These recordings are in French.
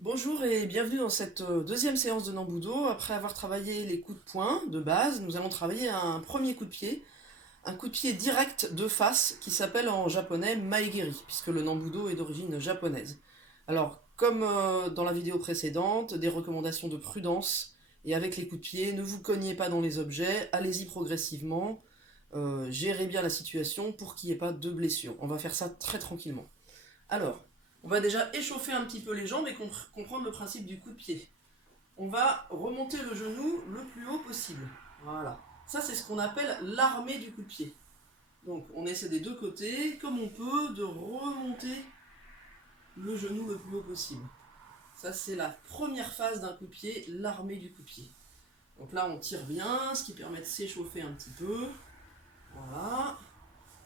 Bonjour et bienvenue dans cette deuxième séance de Nambudo. Après avoir travaillé les coups de poing de base, nous allons travailler un premier un coup de pied direct de face qui s'appelle en japonais Maegeri, puisque le Nambudo est d'origine japonaise. Alors, comme dans la vidéo précédente, des recommandations de prudence, et avec les coups de pied, ne vous cognez pas dans les objets, allez-y progressivement, gérez bien la situation pour qu'il n'y ait pas de blessures. On va faire ça très tranquillement. Alors, on va déjà échauffer un petit peu les jambes et comprendre le principe du coup de pied. On va remonter le genou le plus haut possible. Voilà. Ça, c'est ce qu'on appelle l'armée du coup de pied. Donc, on essaie des deux côtés, comme on peut, de remonter le genou le plus haut possible. Ça, c'est la première phase d'un coup de pied, l'armée du coup de pied. Donc là, on tire bien, ce qui permet de s'échauffer un petit peu. Voilà.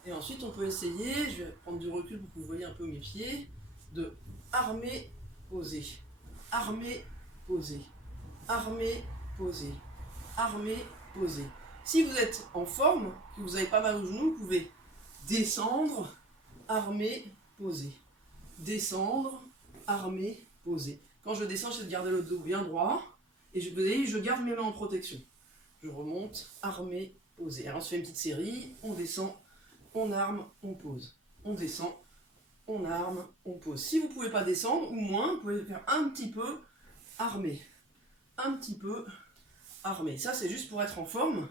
Et ensuite, on peut essayer, je vais prendre du recul pour que vous voyez un peu mes pieds, de armer, poser, armer, poser, armer, poser, armer, poser. Si vous êtes en forme, que vous avez pas mal au genou, vous pouvez descendre, armer, poser. Descendre, armer, poser. Quand je descends, j'essaie de garder le dos bien droit. Et vous voyez, je garde mes mains en protection. Je remonte, armer, poser. Alors on se fait une petite série, on descend, on arme, on pose. On descend, on arme, on pose. Si vous ne pouvez pas descendre, ou moins, vous pouvez faire un petit peu armé. Un petit peu armé. Ça, c'est juste pour être en forme.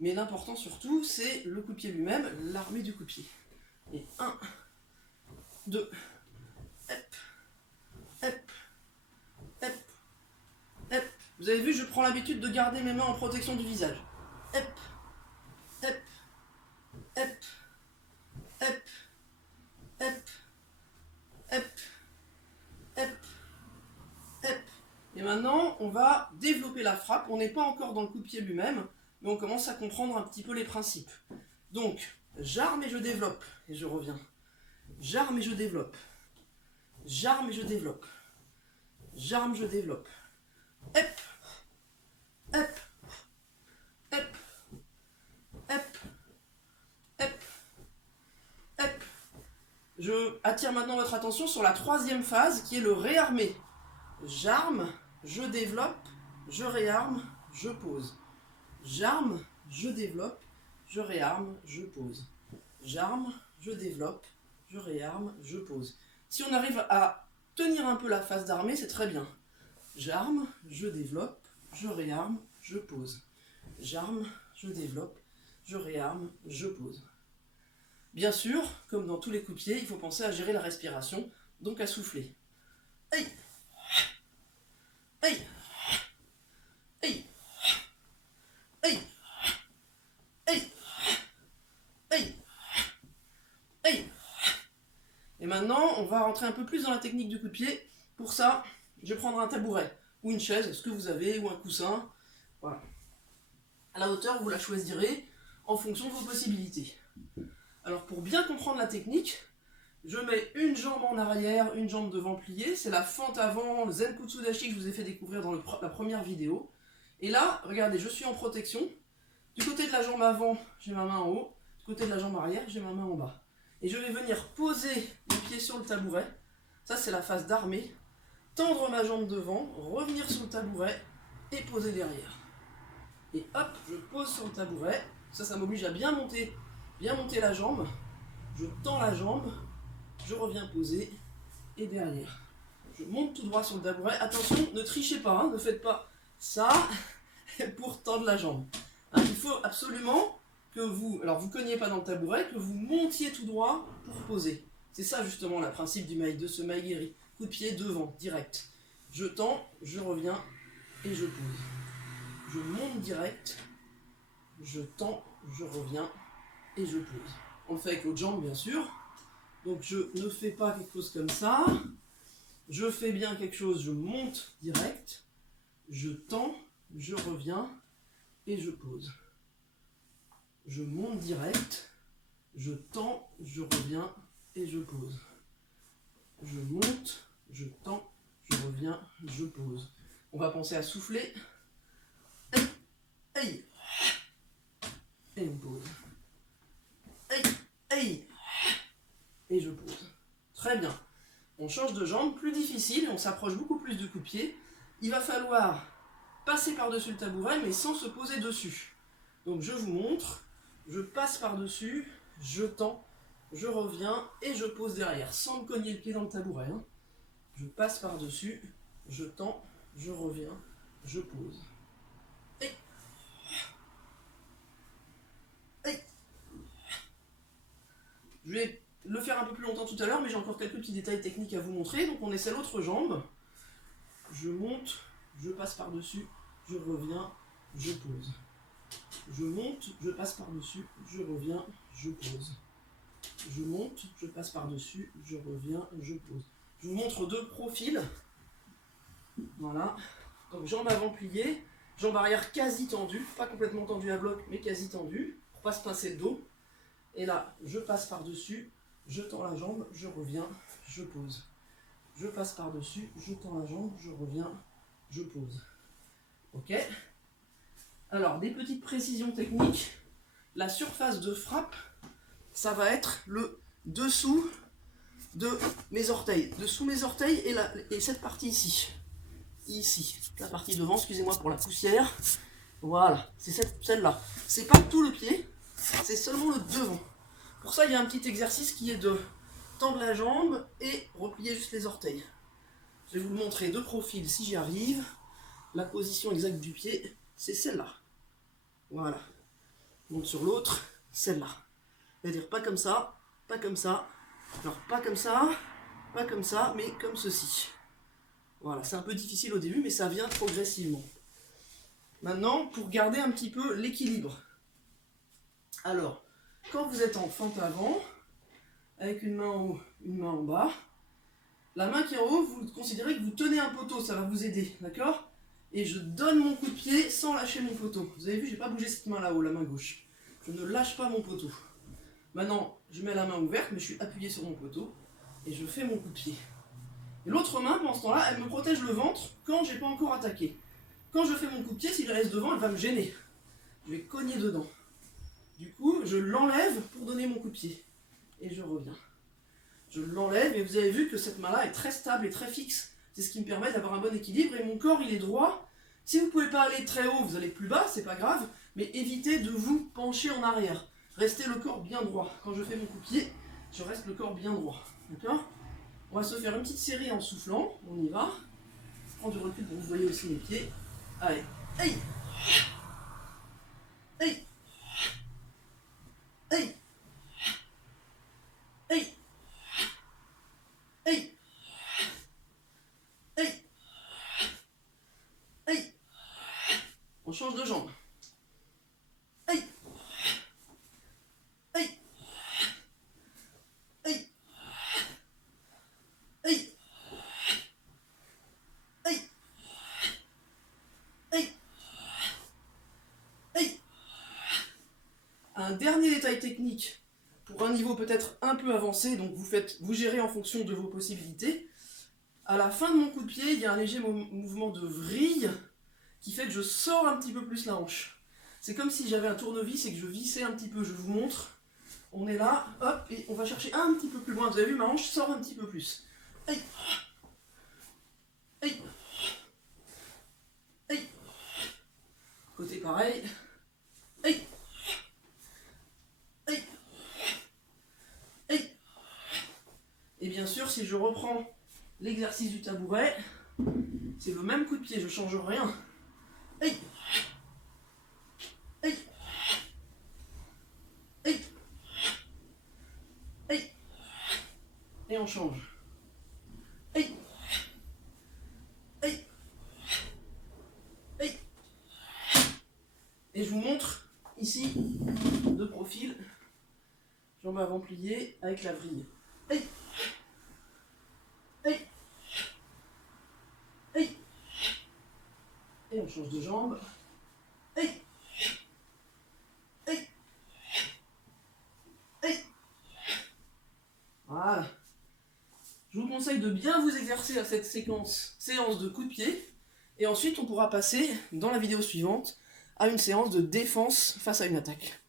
Mais l'important surtout, c'est le coup de pied lui-même, l'armée du coup de pied. Et 1, 2, hop, hop, hop, hop. Vous avez vu, je prends l'habitude de garder mes mains en protection du visage. Hop, hop, hop, hop, hop, hop, hop, hop. Et maintenant, on va développer la frappe. On n'est pas encore dans le coup de pied lui-même, mais on commence à comprendre un petit peu les principes. Donc, j'arme et je développe, et je reviens. J'arme et je développe. J'arme et je développe. J'arme, je développe. Hop, hop, hop, hop, hop, hop. Je attire maintenant votre attention sur la troisième phase qui est le réarmer. J'arme, je développe, je réarme, je pose. J'arme, je développe, je réarme, je pose. J'arme, je développe, je réarme, je pose. Si on arrive à tenir un peu la phase d'armée, c'est très bien. J'arme, je développe, je réarme, je pose. J'arme, je développe, je réarme, je pose. Bien sûr, comme dans tous les coups de pied, il faut penser à gérer la respiration, donc à souffler. Hey, hey, hey, hey, hey, hey, hey. Et maintenant, on va rentrer un peu plus dans la technique du coup de pied. Pour ça, je vais prendre un tabouret ou une chaise, ce que vous avez, ou un coussin. Voilà. À la hauteur, vous la choisirez en fonction de vos possibilités. Alors pour bien comprendre la technique, je mets une jambe en arrière, une jambe devant pliée. C'est la fente avant, le Zenkutsudashi que je vous ai fait découvrir dans la première vidéo. Et là, regardez, je suis en protection. Du côté de la jambe avant, j'ai ma main en haut. Du côté de la jambe arrière, j'ai ma main en bas. Et je vais venir poser les pieds sur le tabouret. Ça, c'est la phase d'armée. Tendre ma jambe devant, revenir sur le tabouret et poser derrière. Et hop, je pose sur le tabouret. Ça m'oblige à bien monter la jambe. Je tends la jambe, je reviens poser et derrière. Je monte tout droit sur le tabouret. Attention, ne trichez pas, hein, ne faites pas ça pour tendre la jambe. Hein, il faut absolument que vous cognez pas dans le tabouret, que vous montiez tout droit pour poser. C'est ça justement le principe de ce maegiri. Coup de pied devant, direct. Je tends, je reviens et je pose. Je monte direct, je tends, je reviens et je pose. On le fait avec l'autre jambe bien sûr. Donc je ne fais pas quelque chose comme ça. Je fais bien quelque chose, je monte direct, je tends, je reviens et je pose. Je monte direct, je tends, je reviens et je pose. Je monte, je tends, je reviens, je pose. On va penser à souffler. Hey, et on pose. Hey, hey, et je pose. Très bien. On change de jambe, plus difficile, on s'approche beaucoup plus du coup de pied. Il va falloir passer par-dessus le tabouret, mais sans se poser dessus. Donc je vous montre, je passe par-dessus, je tends, je reviens et je pose derrière, sans me cogner le pied dans le tabouret. Hein. Je passe par-dessus, je tends, je reviens, je pose. Et... Et... Je vais le faire un peu plus longtemps tout à l'heure, mais j'ai encore quelques petits détails techniques à vous montrer. Donc on essaie l'autre jambe. Je monte, je passe par-dessus, je reviens, je pose. Je monte, je passe par-dessus, je reviens, je pose. Je monte, je passe par-dessus, je reviens, je pose. Je vous montre deux profils. Voilà. Donc jambe avant pliée, jambe arrière quasi tendue, pas complètement tendue à bloc, mais quasi tendue, pour pas se pincer le dos. Et là, je passe par-dessus, je tends la jambe, je reviens, je pose. Je passe par-dessus, je tends la jambe, je reviens, je pose. Ok? Alors, des petites précisions techniques. La surface de frappe, ça va être le dessous de mes orteils. Dessous mes orteils et cette partie ici. Ici. La partie devant, excusez-moi pour la poussière. Voilà, c'est celle-là. C'est pas tout le pied, c'est seulement le devant. Pour ça, il y a un petit exercice qui est de tendre la jambe et replier juste les orteils. Je vais vous le montrer de profil si j'y arrive. La position exacte du pied, c'est celle-là. Voilà. Je monte sur l'autre, celle-là. C'est-à-dire pas comme ça, pas comme ça. Alors pas comme ça, pas comme ça, mais comme ceci. Voilà, c'est un peu difficile au début, mais ça vient progressivement. Maintenant, pour garder un petit peu l'équilibre. Alors, quand vous êtes en fente avant, avec une main en haut, une main en bas, la main qui est en haut, vous considérez que vous tenez un poteau, ça va vous aider, d'accord? Et je donne mon coup de pied sans lâcher mon poteau. Vous avez vu, je n'ai pas bougé cette main là-haut, la main gauche. Je ne lâche pas mon poteau. Maintenant, je mets la main ouverte, mais je suis appuyé sur mon poteau, et je fais mon coup de pied. Et l'autre main, pendant ce temps-là, elle me protège le ventre quand j'ai pas encore attaqué. Quand je fais mon coup de pied, s'il reste devant, elle va me gêner. Je vais cogner dedans. Du coup, je l'enlève pour donner mon coup de pied. Et je reviens. Je l'enlève, et vous avez vu que cette main-là est très stable et très fixe. C'est ce qui me permet d'avoir un bon équilibre, et mon corps, il est droit. Si vous ne pouvez pas aller très haut, vous allez plus bas, c'est pas grave, mais évitez de vous pencher en arrière. Restez le corps bien droit. Quand je fais mon coup de pied, je reste le corps bien droit. D'accord ? On va se faire une petite série en soufflant. On y va. Je prends du recul pour que vous voyez aussi mes pieds. Allez. Hey. Hey. Hey. Hey. Hey. Hey. Hey. On change de jambe. Hey. Hey. Hey. Hey. Hey. Hey. Hey. Un dernier détail technique pour un niveau peut-être un peu avancé, donc vous gérez en fonction de vos possibilités. À la fin de mon coup de pied, il y a un léger mouvement de vrille qui fait que je sors un petit peu plus la hanche. C'est comme si j'avais un tournevis et que je vissais un petit peu. Je vous montre. On est là, hop, et on va chercher un petit peu plus loin. Vous avez vu, ma hanche sort un petit peu plus. Hey. Hey. Hey. Côté pareil. Hey. Hey. Hey. Et bien sûr, si je reprends l'exercice du tabouret, c'est le même coup de pied, je ne change rien. Hey. Hey. Hey. Hey. Et on change. Hey. Hey. Hey. Et je vous montre ici, de profil, jambe avant pliée avec la vrille. Hey. Hey. Hey. Et on change de jambe. Hey. Hey. Hey. Voilà. Je vous conseille de bien vous exercer à cette séance de coups de pied. Et ensuite, on pourra passer, dans la vidéo suivante, à une séance de défense face à une attaque.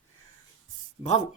Bravo!